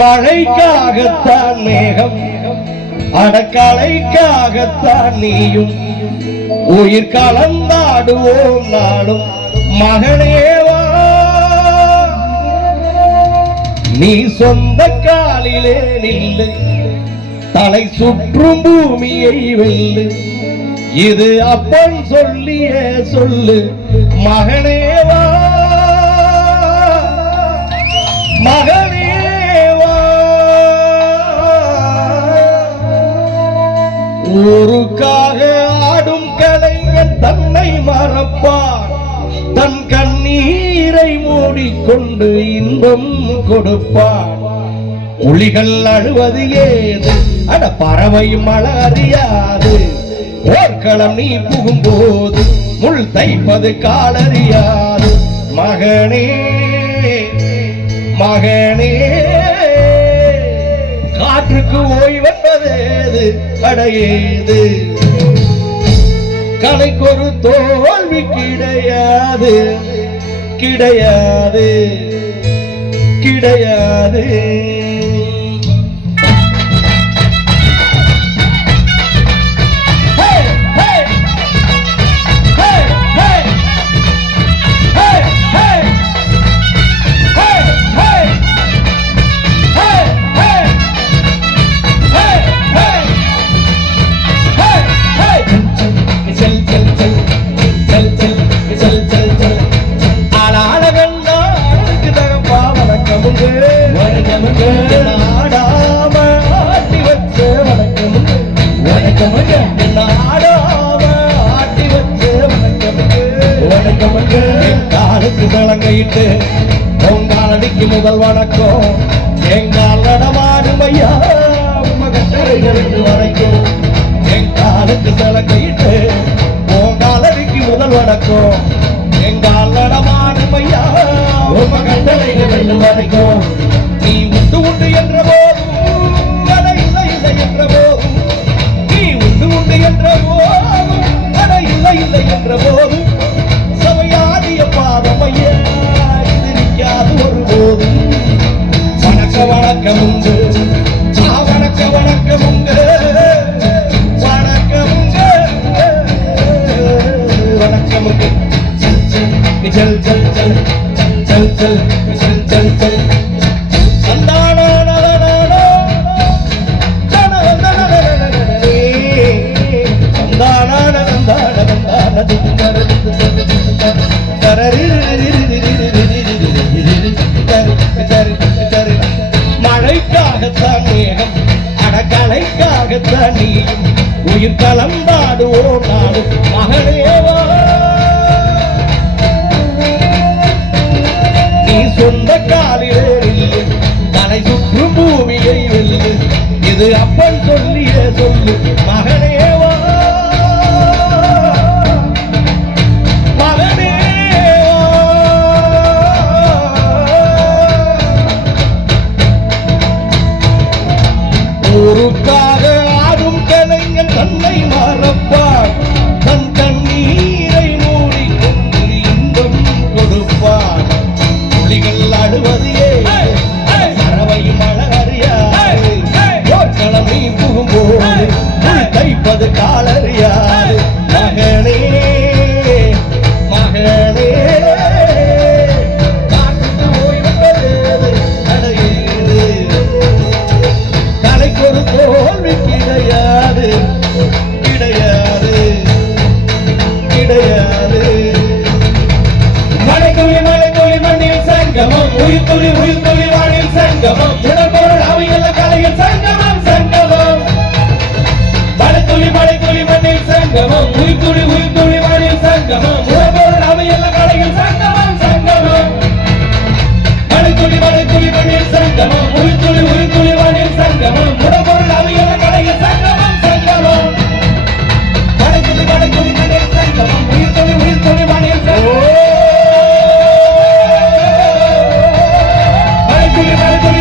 மழைக்காகத்தான் மேகம் அடக்கலைக்காகத்தான் நீயும். உயிர் கலந்தாடுவோம் நாடும் மகனேவா நீ சொந்த காலிலே நின்று தலை சுற்றும் பூமியை வெல்லு. இது அப்பன் சொல்லியே சொல்லு மகனேவா ஊருக்காக ஆடும் கலைஞன் தன்னை மறப்பான் தன் கண்ணீரை மூடிக்கொண்டு இன்பம் கொடுப்பான் புலிகள் அழுவது ஏது? அட பறவை மழை அறியாது. போர்க்களம் நீ புகும்போது முள் தைப்பது காலறியாது மகனே மகனே. காற்றுக்கு ஓய்வென்பது கடையேது கலைக்கொரு தோல்வி கிடையாது கிடையாது கிடையாது. வணக்கமுங்க. வணக்கமுங்க. ஆடாம ஆட்டி வச்ச வணக்கமுங்க. வணக்கமுங்க. ஆடாம ஆட்டி வச்ச வணக்கமுங்க. வணக்கமுங்க. காலுக்கு விளங்கையிட்டு பொங்காலடிக்கு முதல் வணக்கம். எங்கால் நடமாடும் ஐயா மகட்டரைகளுக்கு வரைக்கும் என் காலுக்கு விளங்கையிட்டு பொங்காலடிக்கு முதல் வணக்கம். let it go. அடக்கலைக்காகத்தான் நீயும் உயிர் கலந்தாடுவோம் நாடு மகனேவா நீ சொந்த காலிலே இல்லை தலை சுற்றும் பூமியை வெல்லு. இது அப்பன் சொல்லிய சொல்லு தொழில் உயிர் தொழில் வானில் சங்கமம். திடப்பொருள் அவையல்ல கலையில் சங்கமம் சங்கமம். மழை துளி மழை துளி மண்ணில் சங்கமம். உயிர் துளி Thank you.